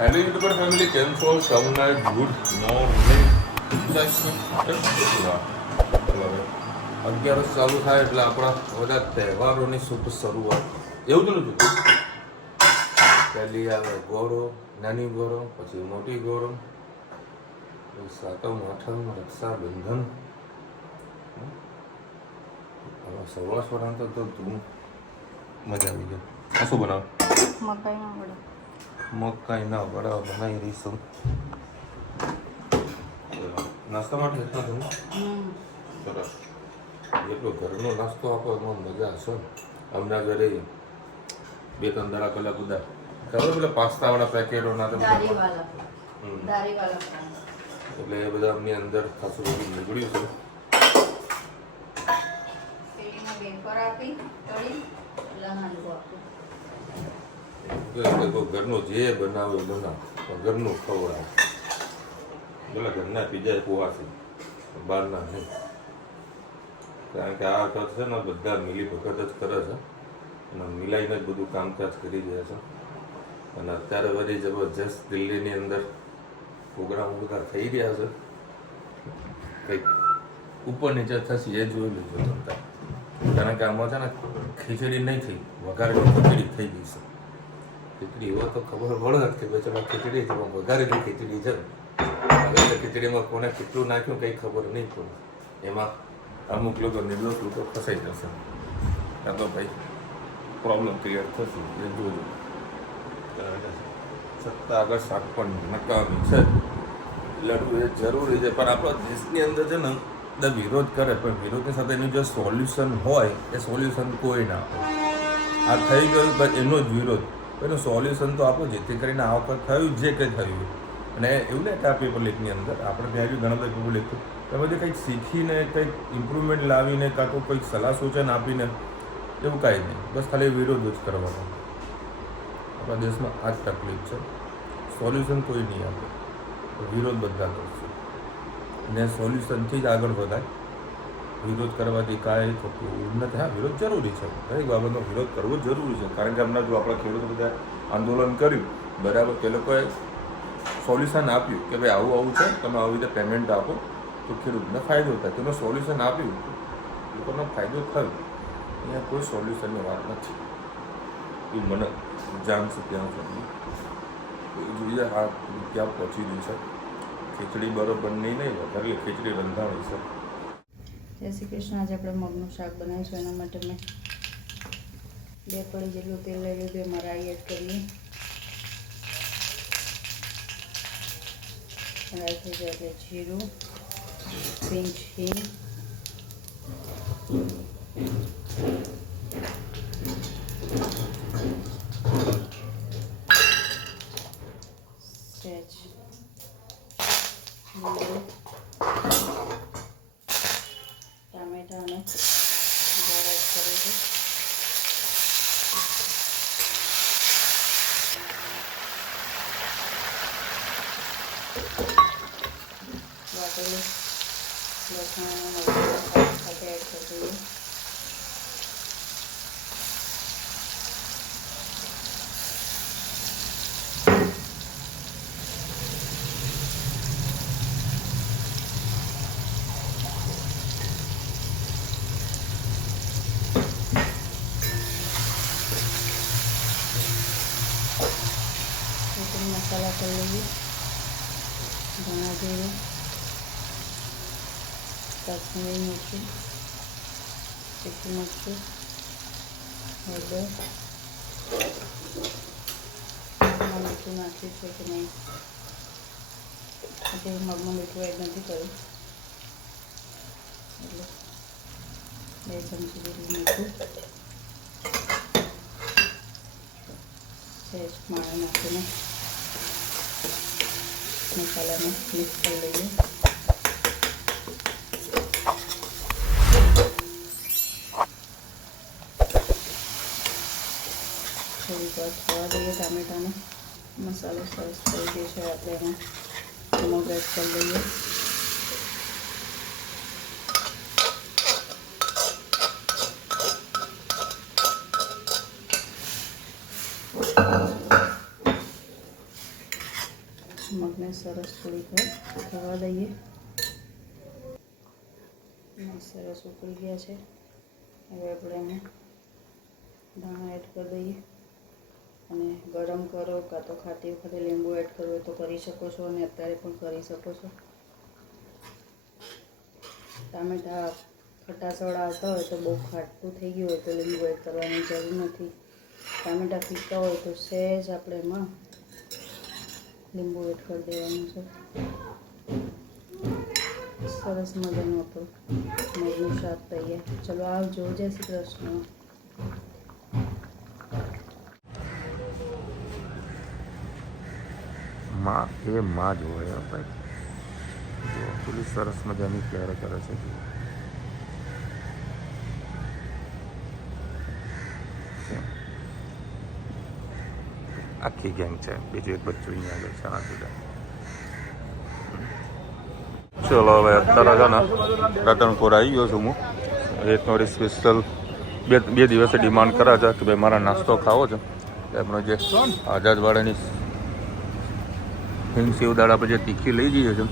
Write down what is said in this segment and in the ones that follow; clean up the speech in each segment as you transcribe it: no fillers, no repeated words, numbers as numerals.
Hello YouTuber family, કેમ છો? સૌને ગુડ મોર્નિંગ. 11 ચાલુ થાય એટલે આપણા બધા તહેવારોની શુભ શરૂઆત. એવું જ નથી. પહેલી આવે ગૌરવ, નાની ગૌરવ, પછી મોટી ગૌરવ, સાતમ, આઠમ, રક્ષાબંધન. હવે સવાસવાળા તો તું મજા આવી જાય. આ શું બનાવ? મકાઈના વડા બનાવી દઈશું. નાસ્તા માટે એટલા તમે સરસ. એટલો ઘરનો નાસ્તો આપો એમાં મજા હશે. હમણાં ઘરે 2-3 દાડા પહેલા બધા ખબર પેલા પાસ્તાવાળા પેકેટોના એટલે એ બધા અમની અંદર ખાસું બધું નીકળ્યું છે. ઘરનું જે બનાવે બનાવ, ઘરનું ખવડાવે. પેલા ઘરના પીઝા પોવાથી બહારના નહીં. કારણ કે આ વખત છે ને બધા મિલી વખત જ કરે છે અને મિલાઈને જ બધું કામકાજ કરી દે છે. અને અત્યારે બધી જબરજસ્ત દિલ્હીની અંદર પ્રોગ્રામ બધા થઈ રહ્યા છે. કંઈક ઉપર નીચે થશે એ જોઈ લેજો તમે. કારણ કે આમાં છે ને ખીચડી નહીં થઈ, વઘારેલી ખીચડી થઈ ગઈ છે. ખીચડી એવો તો ખબર પડે કે ભાઈ ચલો ખીચડી છે, વઘારેલી ખીચડી છે. વઘારેલી ખીચડીમાં કોને કેટલું નાખ્યું કંઈ ખબર નહીં પડે. એમાં અમુક લોકો નિર્દોષ લોકો ફસાઈ જશે. આ તો ભાઈ પ્રોબ્લેમ ક્લિયર થશે એ જોજો. 7 આગસ્ટ પણ નકામી છે, લડવું એ જરૂરી છે. પણ આપણા દેશની અંદર છે ને બધા વિરોધ કરે, પણ વિરોધની સાથે એનું જે સોલ્યુશન હોય એ સોલ્યુશન કોઈ ના આપે. આ થઈ ગયું બસ એનો જ વિરોધ. એનું સોલ્યુશન તો આપો, જેથી કરીને આ વખત થયું જે કંઈ થયું. અને એવું નહીં કે આ પેપર લીકની અંદર આપણે ત્યાં ઘણા બધા પેપર લીક એમાંથી કંઈક શીખીને કંઈક ઇમ્પ્રુવમેન્ટ લાવીને કાં તો કંઈક સલાહ સૂચન આપીને એવું કાંઈ નહીં. બસ ખાલી વિરોધ જ કરવાનો. આપણા દેશમાં આ જ તકલીફ છે. સોલ્યુશન કોઈ નહીં આપે, વિરોધ બધા કરશે. અને સોલ્યુશનથી જ આગળ વધાય. વિરોધ કરવાથી કાંઈ થતું નથી. હા, વિરોધ જરૂરી છે, દરેક બાબતનો વિરોધ કરવો જરૂરી છે. કારણ કે હમણાં જો આપણા ખેડૂતો બધા આંદોલન કર્યું બરાબર, તે લોકોએ સોલ્યુશન આપ્યું કે ભાઈ આવું આવું છે, તમે આવી રીતે પેમેન્ટ આપો તો ખેડૂતને ફાયદો થાય. તેનું સોલ્યુશન આપ્યું, લોકોનો ફાયદો થયો. અહીંયા કોઈ સોલ્યુશનની વાત નથી. એ મને જાણશે ત્યાં સુધી જોઈએ આ ક્યાં પહોંચી ગયું છે. ખીચડી બરોબર નહીં વધારે ખીચડી રંધાણી છે. જય શ્રી કૃષ્ણ. આજે આપણે મગનું શાક બનાવીશું. એના માટે મેં 2 કળી જેટલું તેલ લઈ લીધું. એમાં રાઈ એડ કરીએ. રાઈ થઈ જાય એટલે જીરું, પિંચ હિંગ, સેજ લીંબુ, ટામેટા અને ગોળ એડ કરીશું. વાટેલું લસણ અને મરચાં સાથે એડ કરી દઈએ. મસાલા કરી લઈએ. ધાણા જીરું, કાશ્મીરી મિરચું, તીખું મરચું, હળદર, મીઠું નાખ્યું છે કે નહીં. આજે મગમાં મીઠું એડ નથી કર્યું એટલે 2 ચમચી જેટલું મીઠું, સહેજ પાણી નાખીને મસાલાને મિક્સ કરી લઈએ. થોડીક વાર થવા દઈએ ટામેટાને. મસાલો સરસ થઈ ગયો છે. આપણે એમાં મગ એડ કરી લઈએ. મગને સરસ થોડીક વાર થવા દઈએ. મગ સરસ ઉકળી ગયા છે. હવે આપણે એમાં દાણા એડ કરી દઈએ અને ગરમ કરો કાં તો ખાતી વખતે લીંબુ એડ કરવું હોય તો કરી શકો છો અને અત્યારે પણ કરી શકો છો. ટામેટા ખટાસવાળા આવતા હોય તો બહુ ખાટું થઈ ગયું હોય તો લીંબુ એડ કરવાની જરૂર નથી. ટામેટા ફીકા હોય તો સહેજ આપણે એમાં લીંબુ એડ કરી દેવાનું છે. સરસ મજાનું આપણું મગનું શાક તૈયાર. ચલો આવજો. જય શ્રી કૃષ્ણ. માં એ માં જ હોય ભાઈ. જો પેલી સરસ મજાની કેર કરે છે. આખી ગેંગ છે. બીજું એક બચ્ચું અહીંયા આગળ છે. આ જુદા. ચલો હવે અત્યારે છે ને રતનપુર આવી ગયો છું હું. એક મારી સ્પેશિયલ બે દિવસે ડિમાન્ડ કરે છે કે ભાઈ મારા નાસ્તો ખાવો છે. એમનો જે આઝાદવાડાની હિંગ સેવદાળ પછી તીખી લઈ જઈએ છીએ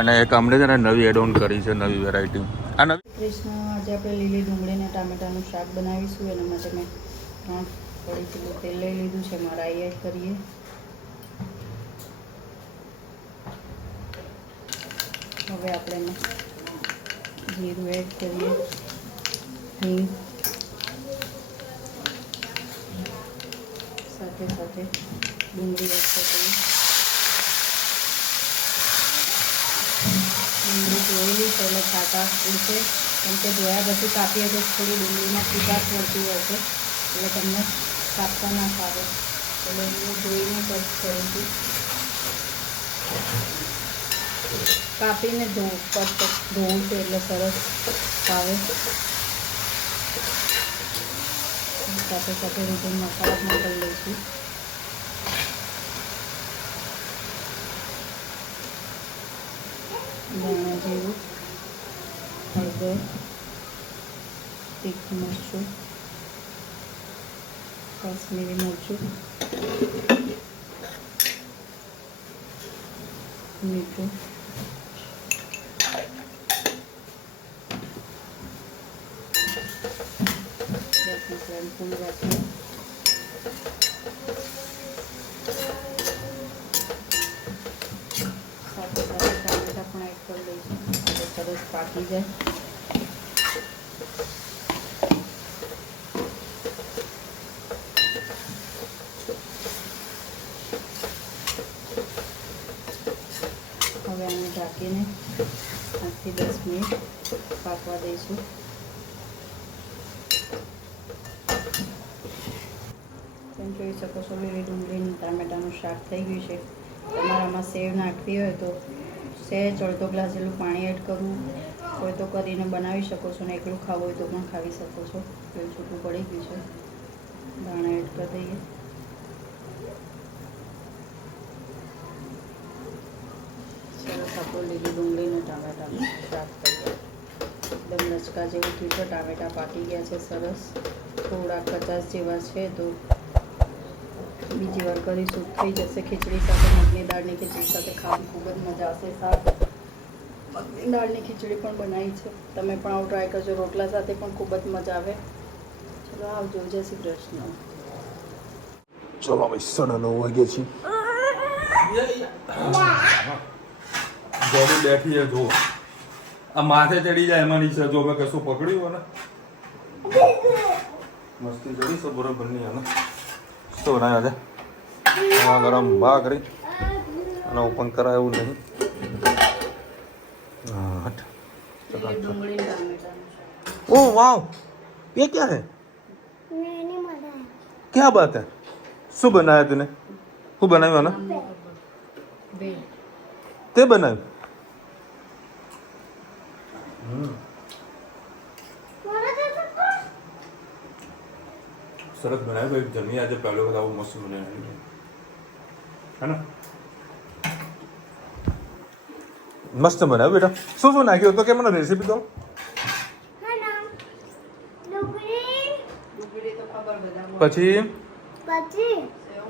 અને એક અમને છે ને નવી એડ ઓન કરી છે, નવી વેરાયટી. આ નવી કૃષ્ણ આજે આપણે લીલી ડુંગળી અને ટામેટાનું શાક બનાવીશું. એના માટે મેં 3 કળી જેટલું તેલ લઈ લીધું છે. એમાં રાઈ એડ કરીએ. હવે આપણે એમાં જીરું એડ કરીએ, હિંગ, સાથે સાથે ડુંગળી એડ કરીએ. ડુંગળી ધોયેલી છે એટલે છાંટા ઉડશે, કેમ કે ધોયા પછી કાપીએ તો થોડી ડુંગળીમાં ચીકાશ મળતી હોય છે એટલે તમને કાપતા ના ફાવે. એટલે હું ધોઈને કટ કરું છું. કાપીને ધોવું છું એટલે સરસ ફાવે. સાથે સાથે રીતે મસાલા પણ કરી લઈશું. ધાણા જીરું, હળદર, તીખું મરચું, કાશ્મીરી મરચું, મીઠું, ગેસની ફ્લેમ ફૂલ રાખીએ. સાથે સાથે ટામેટા પણ એડ કરી દઈશું એટલે સરસ પાકી જાય. હવે આને ઢાંકીને 8 થી 10 મિનિટ પાકવા દઈશું. તેમ જોઈ શકો છો લીલી ડુંગળી ટામેટાનું શાક થઈ ગયું છે. તમારામાં સેવ નાખવી હોય તો સહેજ અડધો ગ્લાસ જેટલું પાણી એડ કરવું હોય તો કરીને બનાવી શકો છો. ને એકલું ખાવું હોય તો પણ ખાવી શકો છો. તેલ છૂટું પડી ગયું છે. દાણા એડ કરી દઈએ. સરસ આપણું લીલી ડુંગળીનું ટામેટાનું શાક તૈયાર. એકદમ લચકા જેવું થયું છે. ટામેટા પાકી ગયા છે સરસ. થોડા કચાસ જેવા છે તો બીજી વાર કરીશું. થઈ જશે. ખીચડી સાથે, મગની દાળની ખીચડી સાથે ખાવાની ખૂબ જ મજા આવશે. સાથે મગની દાળની ખીચડી પણ બનાવી છે. તમે પણ આવું ટ્રાય કરજો. રોટલા સાથે પણ ખૂબ જ મજા આવે. ચલો આવજો. જય શ્રી કૃષ્ણ. ચલો ભાઈ 9:30 વાગ્યા છે. જોડી બેઠી છે. જો આ માથે ચડી જાય એમાં નીચે જો મેં કશું પકડ્યું હોય ને મસ્તી ચડી છે બરોબર નહીં. અને શું બનાવ્યા છે? ગરમ ભાખરી અને ઓપન કરાયું નહીં. લીલી ડુંગળી ટામેટાનું શાક. ओ वाह, ये क्या है? मैंने बनाया। क्या बात है? શું બનાવ્યા તને? શું બનાવ્યું ને? બેલ. તે બનાવ્યું? સરસ બનાવ્યું ભાઈ. જમી આજે પહેલો વખત આવું મસ્ત બનાવ્યું હે ને? મસ્ત બનાવ્યું બેટા. શું શું નાખ્યું તો કે મને રેસીપી દો. ડુંગળી તો ખબર બધા. પછી પછી સેવ,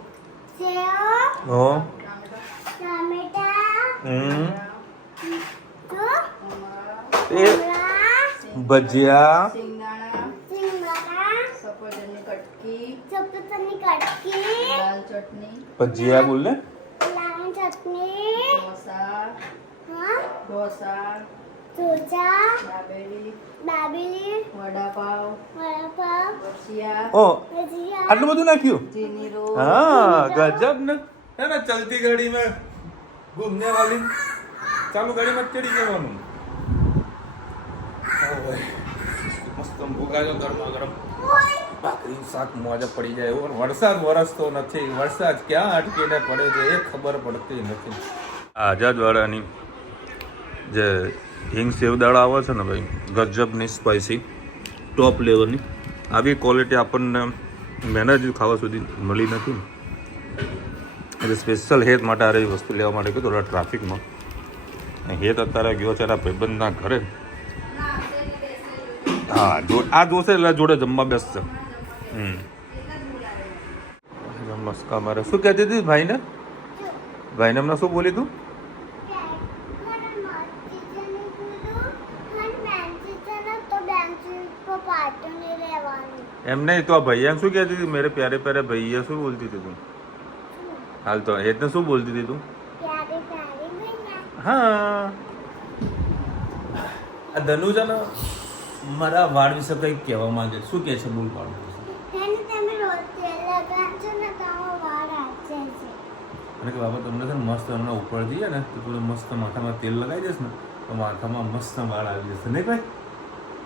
સેવ હો ટામેટા, હમ તો એ ભજીયા સિંગદાણા, સિંગદાણા સફરજનની કટકી, સફરજનની કટકી લાલ ચટણી, ભજીયા બોલ ને લાલ ચટણી ઢોસા, હા ઢોસા, ઢોસા દાબેલી, દાબેલી વડાપાવ, વડાપાવ ભજીયા, ઓ ભજીયા આટલું બધું નાખ્યું ચીની રોલ, हाँ गजब ने है ना चलती गाड़ी में घूमने वाली चालू गाड़ी में चढ़ी जવાનું મસ્ત ભૂગાજો ગરમા ગરમ ભાખરી શાક મોજા પડી જાય એવો વરસાદ વરસતો નથી વરસાદ ક્યાં અટકીને પડે છે એ ખબર પડતી નથી આઝાદ વાળાની જે હિંગ સેવદાળ આવે છે ને ભાઈ ગજબની સ્પાઇસી ટોપ લેવલની આવી ક્વોલિટી આપણને મહેનત ખાવા સુધી મળી નથી એટલે સ્પેશિયલ હેત માટે આ રહી વસ્તુ લેવા માટે કીધું થોડા ટ્રાફિકમાં હેત અત્યારે ગયો છે એના ભાઈબંધના ઘરે હા જો આ જોશે એટલે જોડે જમવા બેસશે નમસ્કાર મારે શું કહેતી હતી ભાઈને હમણાં શું બોલી તું એમ નહીં તો આ ભૈયા શું કહેતી હતી મેરે પ્યારે પ્યારે ભૈયા શું બોલતી હતી તું હાલ તો હેતને શું બોલતી હતી તું હા આ ધનુજા ને મારા વાળ વિશે કંઈક કહેવા માંગે શું કહે છે બોલ વાળ અને કે બાબા તમને છે ને મસ્ત હમણાં ઉપર જઈએ ને તો થોડું મસ્ત માથામાં તેલ લગાવી દઈશ ને તો માથામાં મસ્ત વાળ આવી જશે નહીં ભાઈ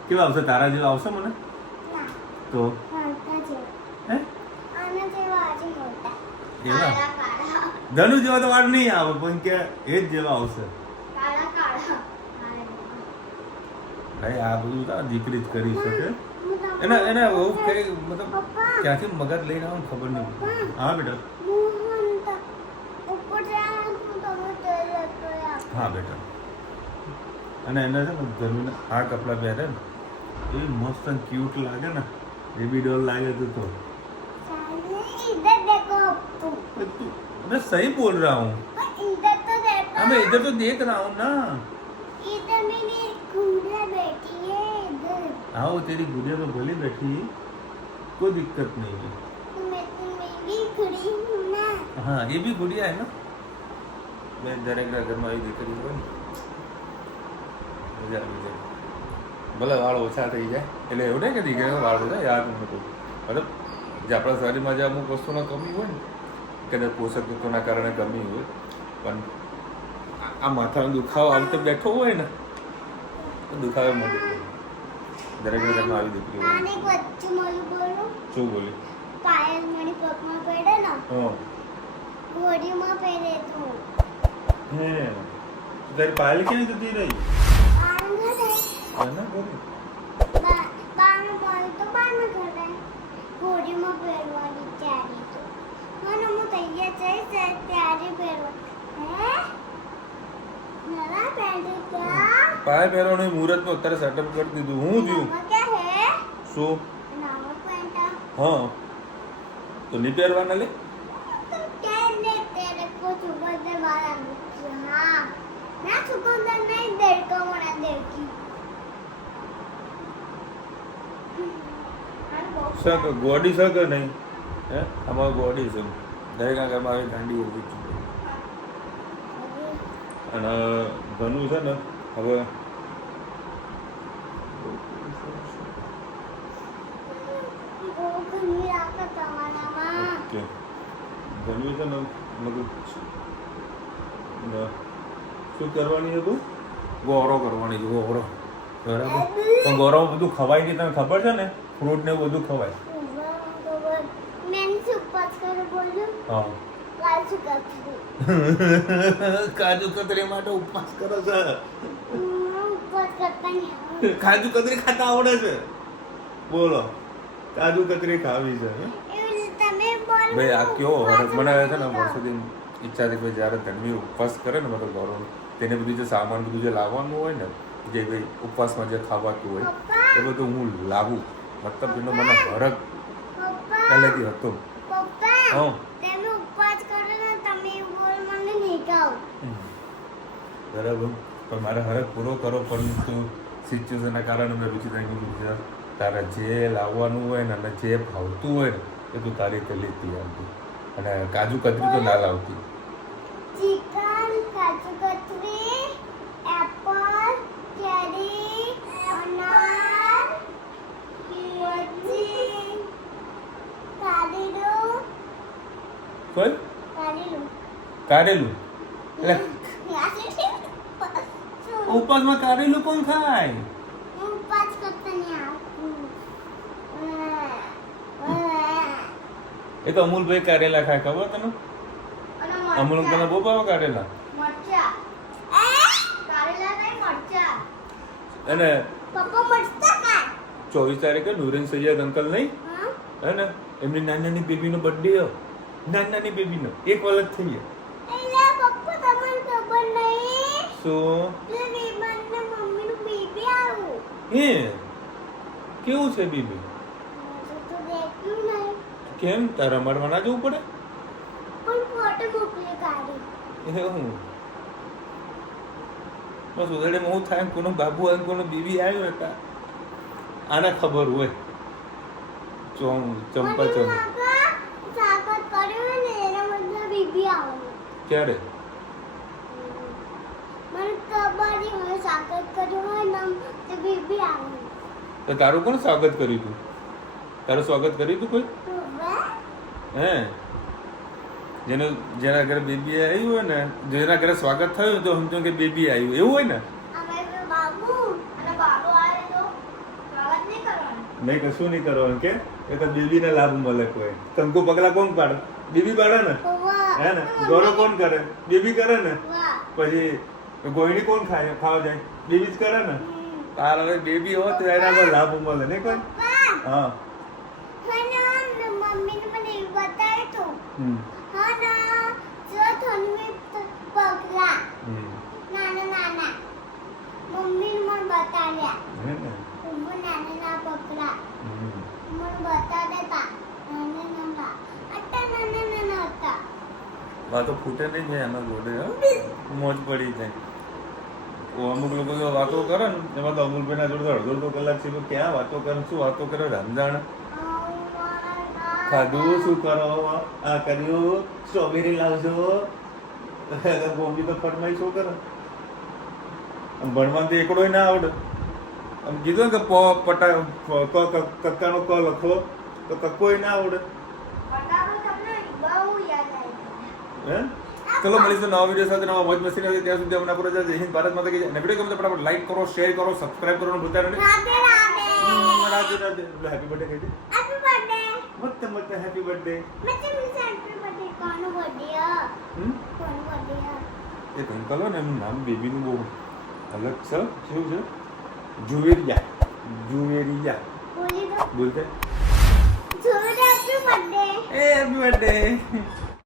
કેવા આવશે તારા જેવા આવશે મને તો હે એવા ધનુ જેવા તો વાળ નહીં આવે પણ કે એ જ જેવા આવશે ભાઈ આ બધું તો દીકરી જ કરી શકે એને કઈ મતલબ ક્યાંથી મગજ લઈને આવે ખબર નહીં હા બેટા હા બેટા અને એને છે ને ધનુને આ કપડાં પહેરે ને એ મસ્ત ક્યુટ લાગે ને બેબી ડોલ લાગે તું તો मैं सही बोल रहा हूँ मैं इधर तो देख रहा हूँ ना हाँ वो तेरी गुड़िया तो भली बैठी कोई दिक्कत नहीं है हाँ ये भी गुड़िया है ना मैं दरेक घर में આવી દીકરી હોય ને ભલે વાળ ઓછા થઈ જાય એટલે એવું નહીં કે દીકરીના વાળ ઓછા યાદ નતું મતલબ જે આપણા શરીરમાં જે અમુક વસ્તુના કમી હોય ને કદાચ પોષક તત્વોના કારણે કમી હોય પણ આ માથાનો દુખાવો આવતો બેઠો હોય ને તો દુખાવે મળે દરેક ઘરમાં આવી દીકરી હોય શું બોલી પાયલ મણી પગમાં પડે ને હા ઘોડીમાં પહેરે તો હે તારી પાયલ ક્યાં જતી રહી આંગણે ના બોલી બારનું મળી તો બારનું ઘરે ઘોડીમાં પહેરવાની ત્યારે તો મને હું તૈયાર જઈશ ત્યારે પહેરવા હે નરા પહેરે ક્યાં પાય પહેરવાનું મુહૂર્તનું અત્યારે સેટઅપ કરી દીધું હું થયું નામાં ક્યાં હે શું નામાં પેન્ટા હા તો નહીં પહેરવાના લે तुम कहने तेरे को चुकंदर वाला हाँ मैं चुकंदर नहीं देड़का वाला देड़की શક ગોડી શક નહીં હે અમારું ગોડી છે દરેકના ઘરમાં આવી ઠંડી ઓછી છે અને ધનુ છે ને હવે वो घनी राका तमाना माँ ઓકે ધનુ છે ને મતલબ શું કરવાની હતું ગોરો કરવાની છે ગોરો બરાબર પણ ગોરામાં બધું ખવાય નહીં તને ખબર છે ને ફ્રૂટ ને એવું બધું ખવાય मैंने सुपास कर बोलूं હા लाल सुपास કાજુ કતરી માટે ઉપવાસ કરે છે उपवास करता नहीं કાજુ કતરી ખાતા આવડે છે બોલો કાજુ કતરી ખાવી છે હે? તમે બોલ ભાઈ આ કેવો હરખ બનાવે છે ને વર્ષોથી ઈચ્છા છે કે જ્યારે ધનવી ઉપવાસ કરે ને મતલબ ગૌરવ તેને બધું જે સામાન બધું જે લાવવાનું હોય ને જે ભાઈ ઉપવાસમાં જે ખાવાતું હોય એ બધું હું લાવું મતલબ એનો મને હરખ પપ્પા પહેલેથી હતો પપ્પા હા તમે ઉપવાસ કરો ને તમે બોલ મને નહીં ખાઓ બરાબર પણ મારે હરખ પૂરો કરો પરંતુ સિચ્યુએશનના કારણે મેં રુચિતાને કીધું છે તારે જે લાવવાનું હોય ને અને જે ભાવતું હોય ને એ તું તારી રીતે લેતી આવતી અને કાજુ કતરી તો ના લાવતી ચિકન કાજુ કતરી એપલ કેરી અનાર પછી કારેલું કોઈ કારેલું કારેલું એટલે ઉપવાસમાં કારેલું કોણ ખાય હું પાંચ કરતા નહીં આવતું એ તો અમૂલભાઈ કારેલા ખાય ખબર તને અમૂલ તને બહુ ભાવે કારેલા મરચા કારેલા નહીં મરચા અને પપ્પા મરચા ખાય 24 તારીખે નૂરેન સૈયદ અંકલ નહીં હા હે ને એમની નાની બેબીનો બર્થડે નાની બેબીનો 1 વર્ષ થઈ ગયો એલા પપ્પા તમને ખબર નહીં શું તે વિમાનને મમ્મીનું બેબી આવું હે કેવું છે બેબી તો દેખ્યું નહીં કેમ તારે રમાડવા ના જવું પડે પણ ફોટો મોકલી કાઢી એ હું બસ ઉધડે હું થાય કોનો બાબુ આવે કોનો બેબી આવ્યો હતા આને ખબર હોય ચંપા ચમ સાગત કર્યું ને એના બદલે બેબી આવવાનું ક્યારે મને ખબર નહીં મને સાગત કર્યું હોય ને તો બેબી આવવાનું તો તારું કોણ સ્વાગત કર્યું તું તારું સ્વાગત કર્યું તું કોઈ હે જેના ઘરે બેબી આવ્યું હોય ને જેના ઘરે સ્વાગત થયું તો સમજો કે બેબી આવ્યું એવું હોય ને અમે બાબુ અને બાબુ આવે તો સ્વાગત નહીં કરવાનું નહીં કશું નહીં કરવાનું કે એ તો બેબીને લાભ મળે કોઈ કંકુ પગલા કોણ પાડે બેબી પાડે ને હે ને ગૌરવ કોણ કરે બેબી કરે ને વાહ પછી ગોયણી કોણ ખાય ખાવા જાય બેબી જ કરે ને તારા હવે બેબી હોય તો એના પર લાભ મળે નહીં કોઈ હા મમ્મીને મને એવું બતાવ્યું તું હમ હા ના જો થોડી પગલા હમ નાના નાના મમ્મીને મને બતાવ્યા હે ને ખૂબ નાના પગલા હમ મને બતાવ્યા હતા નાના નાના હતા નાના નાના હતા વાતો ફૂટે નહીં જાય એના જોડે મોજ પડી જાય અમુક લોકો જો વાતો કરે ને એમાં તો અમુલભાઈના જોડે અડધો અડધો કલાક છે તો ક્યાં વાતો કરે શું વાતો કરે રમજાણ ખાધું શું કરો આ કર્યું સ્ટ્રોબેરી લાવજો ગોમડી તો ફરમાઈ શું કરે ભણવાનું તો એકડો ના આવડે આમ કીધું ને કે કક્કાનો ક લખો તો કક્કો ના આવડે બહુ યાદ આવી હે ચલો મળીશું નવા વિડીયો સાથે નવા મોજ મસ્તી સાથે ત્યાં સુધી અમને પૂરા જય હિન્દ ભારત માતા કી જય અને વિડીયો ગમે તો ફટાફટ લાઈક કરો શેર કરો સબસ્ક્રાઇબ કરવાનું ભૂલતા નહીં રાધે રાધે હેપી બર્થડે કહી દે હેપી બર્થડે મત મત હેપી બર્થડે મચ્ચે મિસ હેપી બર્થડે કોનો બર્થડે કોનો બર્થડે એ અંકલ ને એનું નામ બેબીનું બહુ અલગ છે શું છે જુવેરિયા બોલી દો બોલતે જોડે હેપી બર્થડે એ હેપી બર્થડે